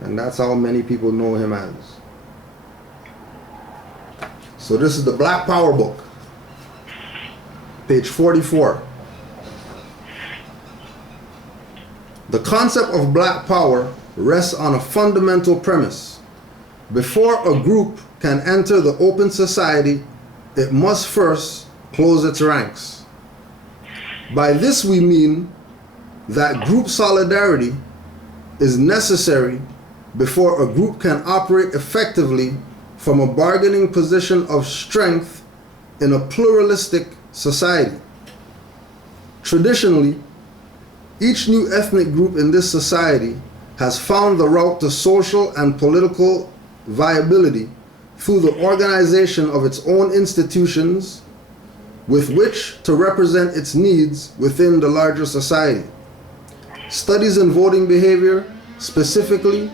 And that's how many people know him as. So this is the Black Power book, page 44. The concept of black power rests on a fundamental premise. Before a group can enter the open society, it must first close its ranks. By this we mean that group solidarity is necessary before a group can operate effectively from a bargaining position of strength in a pluralistic society. Traditionally, each new ethnic group in this society has found the route to social and political viability through the organization of its own institutions with which to represent its needs within the larger society. Studies in voting behavior specifically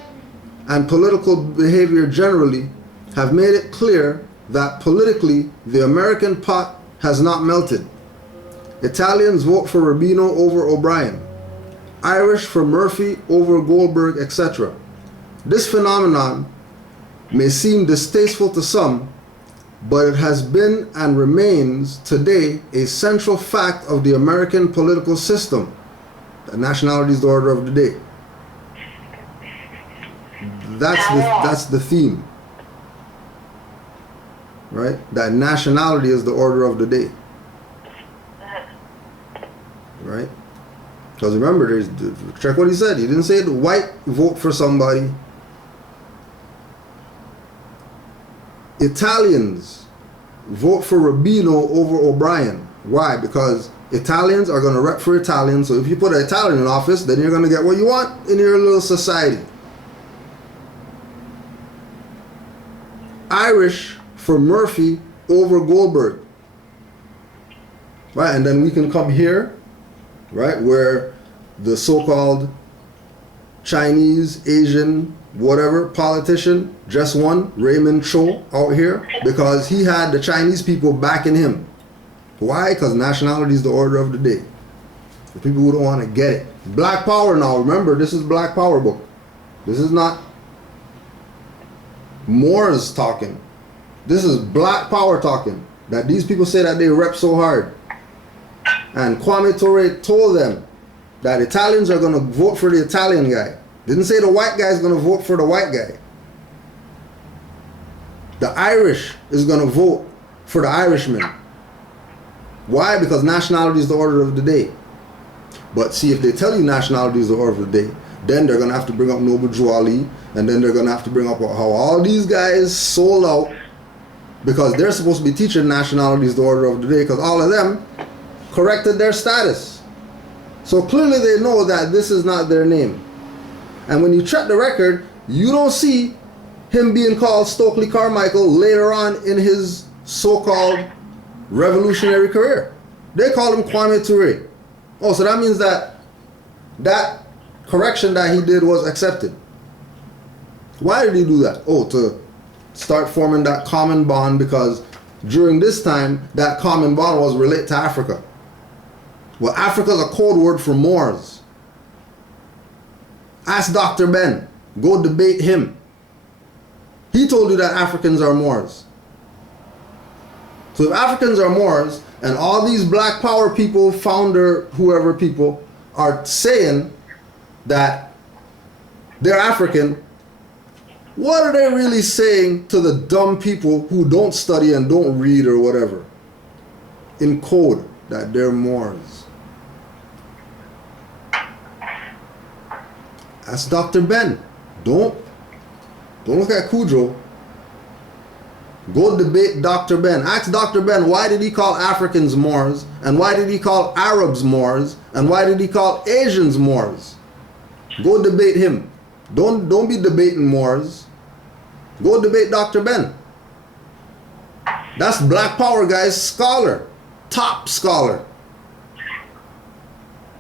and political behavior generally have made it clear that politically the American pot has not melted. Italians vote for Rubino over O'Brien, Irish for Murphy over Goldberg, etc. This phenomenon may seem distasteful to some, but it has been and remains today a central fact of the American political system. The nationality is the order of the day. That's the theme, right? That nationality is the order of the day, right? Because remember, check what he said. He didn't say the white vote for somebody. Italians vote for Rubino over O'Brien. Why? Because Italians are going to rep for Italians. So if you put an Italian in office, then you're going to get what you want in your little society. Irish for Murphy over Goldberg. Right? And then we can come here, right, where the so-called Chinese, Asian, whatever politician just won, Raymond Cho, out here, because he had the Chinese people backing him. Why? Because nationality is the order of the day. For people who don't want to get it. Black power now. Remember, this is Black Power book. This is not Moors talking. This is black power talking. That these people say that they rep so hard. And Kwame Ture told them that Italians are going to vote for the Italian guy. Didn't say the white guy is going to vote for the white guy. The Irish is going to vote for the Irishman. Why? Because nationality is the order of the day. But see, if they tell you nationality is the order of the day, then they're going to have to bring up Noble Drew Ali, and then they're going to have to bring up how all these guys sold out because they're supposed to be teaching nationality is the order of the day because all of them corrected their status. So clearly they know that this is not their name. And when you check the record, you don't see him being called Stokely Carmichael later on in his so-called revolutionary career. They call him Kwame Ture. Oh, so that means that that correction that he did was accepted. Why did he do that? Oh, to start forming that common bond, because during this time, that common bond was related to Africa. Well, Africa is a code word for Moors. Ask Dr. Ben. Go debate him. He told you that Africans are Moors. So if Africans are Moors, and all these black power people, founder, whoever people, are saying that they're African, what are they really saying to the dumb people who don't study and don't read or whatever? In code, that they're Moors. Ask Dr. Ben. Don't look at Kudrow. Go debate Dr. Ben. Ask Dr. Ben, why did he call Africans Moors? And why did he call Arabs Moors? And why did he call Asians Moors? Go debate him. Don't be debating Moors. Go debate Dr. Ben. That's black power, guys. Scholar. Top scholar.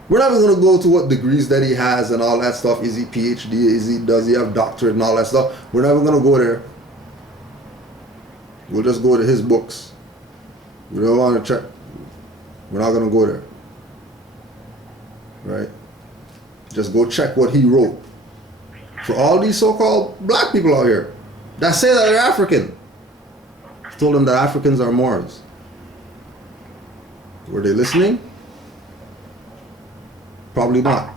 We're not even going to go to what degrees that he has and all that stuff. Is he PhD? Does he have doctorate and all that stuff? We're not even going to go there. We'll just go to his books. We don't want to check. We're not going to go there. Right? Just go check what he wrote. for all these so-called black people out here that say that they're African. He told them that Africans are Moors. Were they listening? Probably not.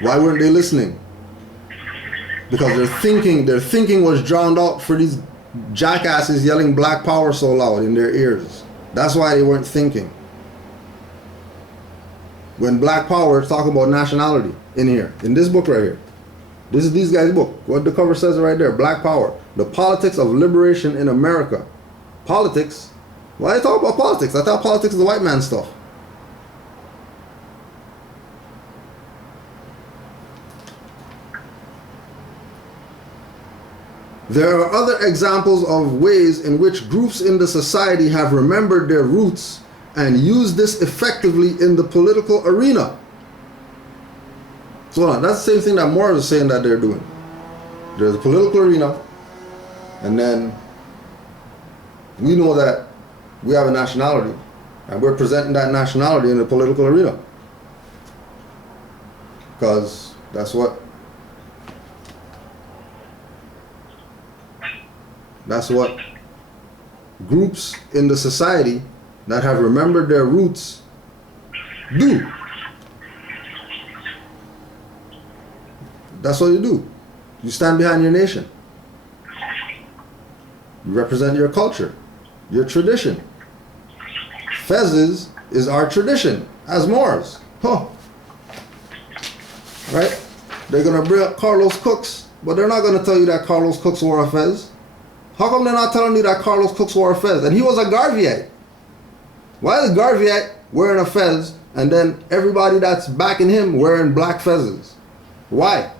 Why weren't they listening? Because their thinking was drowned out for these jackasses yelling black power so loud in their ears. That's why they weren't thinking. When black power is talking about nationality in here, in this book right here. This is these guys' book. What the cover says right there, Black Power. The Politics of Liberation in America. Politics? Why are you talking about politics? I thought politics is the white man stuff. There are other examples of ways in which groups in the society have remembered their roots and used this effectively in the political arena. So that's the same thing that Moore is saying that they're doing. There's a political arena, and then we know that we have a nationality, and we're presenting that nationality in the political arena. Because that's what groups in the society that have remembered their roots do. That's what you do. You stand behind your nation. You represent your culture, your tradition. Fezes is our tradition as Moors. Huh. Right? They're going to bring up Carlos Cooks, but they're not going to tell you that Carlos Cooks wore a fez. How come they're not telling you that Carlos Cooks wore a fez? And he was a Garveyite. Why is Garveyite wearing a fez and then everybody that's backing him wearing black fezes? Why?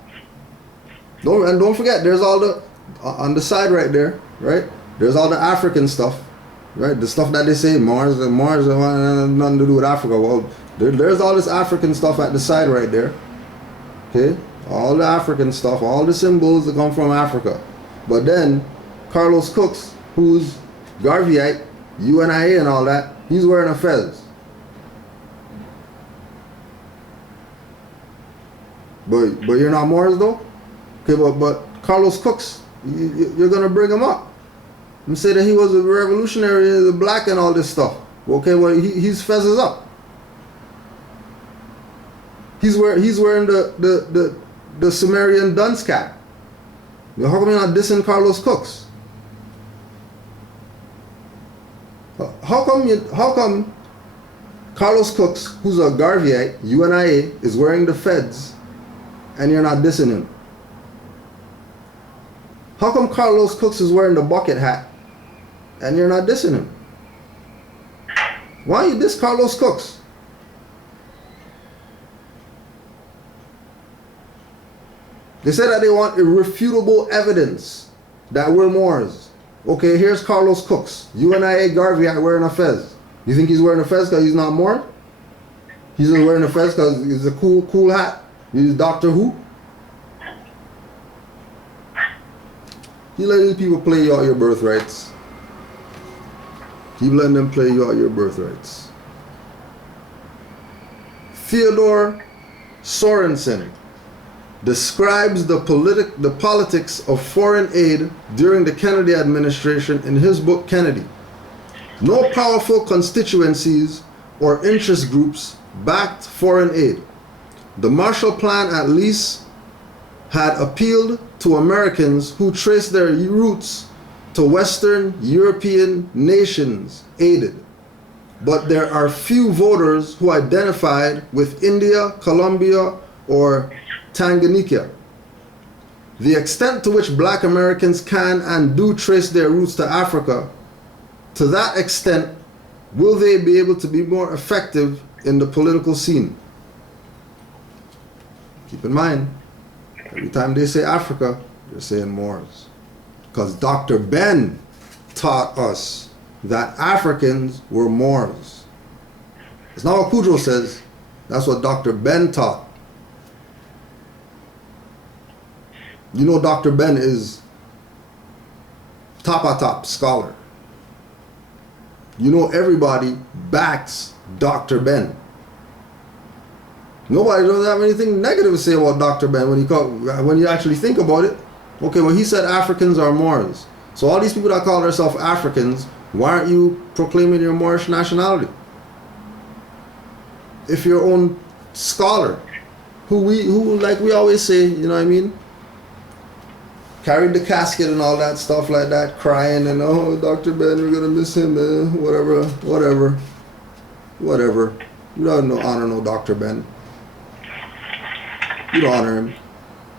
Don't forget, there's all the, on the side right there, right? There's all the African stuff, right? The stuff that they say, Mars have nothing to do with Africa. Well, there's all this African stuff at the side right there. Okay? All the African stuff, all the symbols that come from Africa. But then, Carlos Cooks, who's Garveyite, UNIA and all that, he's wearing a fez. But you're not Moors though? Okay, but Carlos Cooks, you're going to bring him up and say that he was a revolutionary, the black and all this stuff. Okay, well, he's fezzes up. He's wearing the Sumerian dunce cap. How come you're not dissing Carlos Cooks? How come Carlos Cooks, who's a Garveyite, UNIA, is wearing the feds and you're not dissing him? How come Carlos Cooks is wearing the bucket hat and you're not dissing him? Why you diss Carlos Cooks? They say that they want irrefutable evidence that we're Moors. Okay, here's Carlos Cooks, UNIA Garveyite wearing a fez. You think he's wearing a fez because he's not Moor? He's just wearing a fez because it's a cool hat. He's Doctor Who. You let these people play you out your birthrights. Keep letting them play you out your birthrights. Theodore Sorensen describes the politics of foreign aid during the Kennedy administration in his book Kennedy. No powerful constituencies or interest groups backed foreign aid. The Marshall Plan at least had appealed to Americans who traced their roots to Western European nations aided. But there are few voters who identified with India, Colombia, or Tanganyika. The extent to which black Americans can and do trace their roots to Africa, to that extent, will they be able to be more effective in the political scene? Keep in mind, every time they say Africa, they're saying Moors. Because Dr. Ben taught us that Africans were Moors. It's not what Kudrow says, that's what Dr. Ben taught. You know Dr. Ben is top scholar. You know everybody backs Dr. Ben. Nobody doesn't have anything negative to say about Dr. Ben when you actually think about it. Okay, well, he said Africans are Moors. So all these people that call themselves Africans, why aren't you proclaiming your Moorish nationality? If your own scholar, who like we always say, you know what I mean, carried the casket and all that stuff like that, crying and, oh, Dr. Ben, we're gonna miss him, man. Whatever. You don't honor no Dr. Ben. You don't honor him.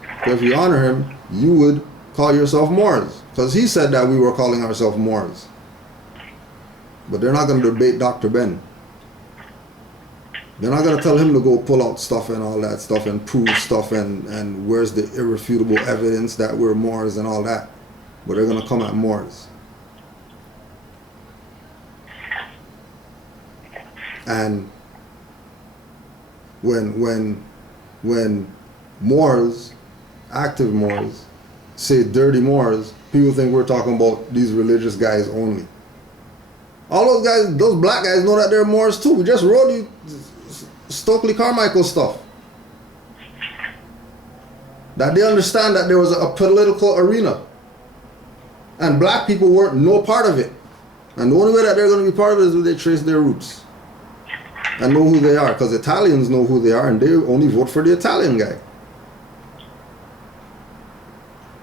Because if you honor him, you would call yourself Moors. Because he said that we were calling ourselves Moors. But they're not going to debate Dr. Ben. They're not going to tell him to go pull out stuff and all that stuff and prove stuff and where's the irrefutable evidence that we're Moors and all that. But they're going to come at Moors. And when Moors, active Moors, say dirty Moors, people think we're talking about these religious guys only. All those guys, those black guys know that they're Moors too. We just wrote you Stokely Carmichael stuff. That they understand that there was a political arena. And black people weren't no part of it. And the only way that they're going to be part of it is if they trace their roots. And know who they are. Because Italians know who they are and they only vote for the Italian guy.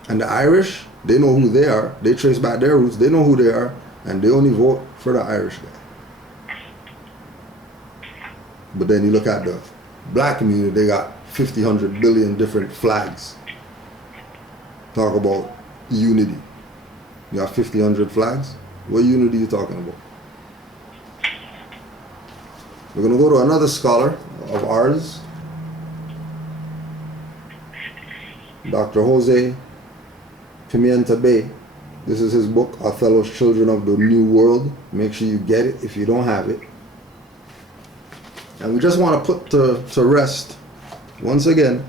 And the Irish, they know who they are. They trace back their roots. They know who they are. And they only vote for the Irish guy. But then you look at the black community, they got 50, 100 billion different flags. Talk about unity. You got 50, 100 flags? What unity are you talking about? We're going to go to another scholar of ours, Dr. Jose Pimienta Bay. This is his book, Othello's Children of the New World. Make sure you get it if you don't have it. And we just want to put to rest, once again,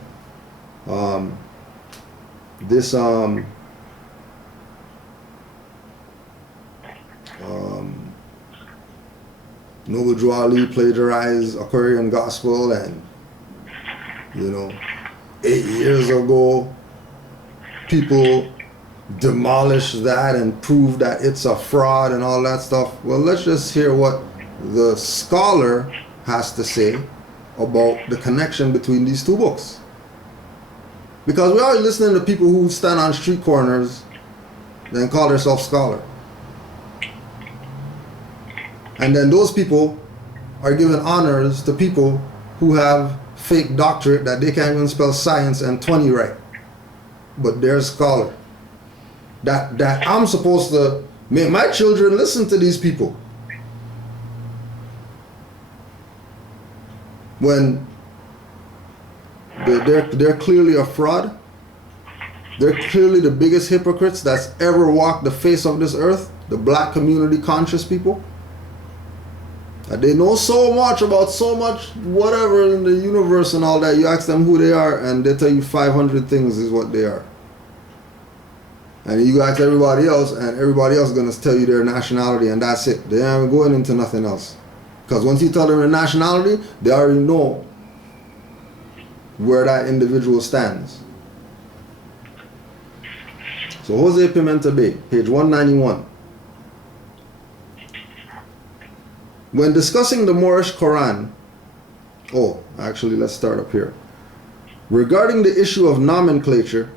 this Noble Drew Ali plagiarized a Korean gospel, and 8 years ago people demolished that and proved that it's a fraud and all that stuff. Well, let's just hear what the scholar has to say about the connection between these two books. Because we're always listening to people who stand on street corners and call themselves scholar. And then those people are giving honors to people who have fake doctorate that they can't even spell science and 20 right. But they're a scholar. That I'm supposed to make my children listen to these people. When they're clearly a fraud. They're clearly the biggest hypocrites that's ever walked the face of this earth. The black community conscious people. They know so much about so much whatever in the universe and all that. You ask them who they are and they tell you 500 things is what they are. And you ask everybody else and everybody else is going to tell you their nationality and that's it. They aren't going into nothing else. Because once you tell them their nationality, they already know where that individual stands. So Jose Pimenta Bay, page 191. When discussing the Moorish Quran, actually let's start up here. Regarding the issue of nomenclature,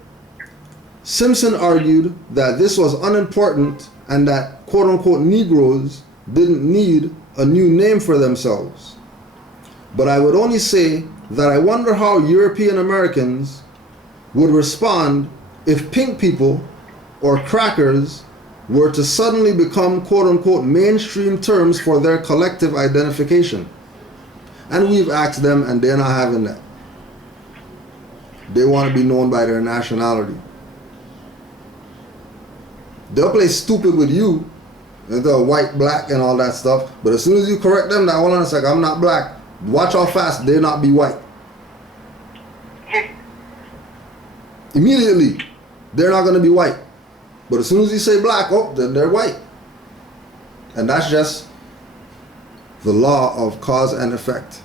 Simpson argued that this was unimportant and that quote-unquote Negroes didn't need a new name for themselves. But I would only say that I wonder how European Americans would respond if pink people or crackers were to suddenly become quote-unquote mainstream terms for their collective identification. And we've asked them and they're not having that. They want to be known by their nationality. They'll play stupid with you, and they're white, black, and all that stuff. But as soon as you correct them, that one it's like, I'm not black. Watch how fast they not be white. Immediately, they're not going to be white. But as soon as you say black, then they're white. And that's just the law of cause and effect.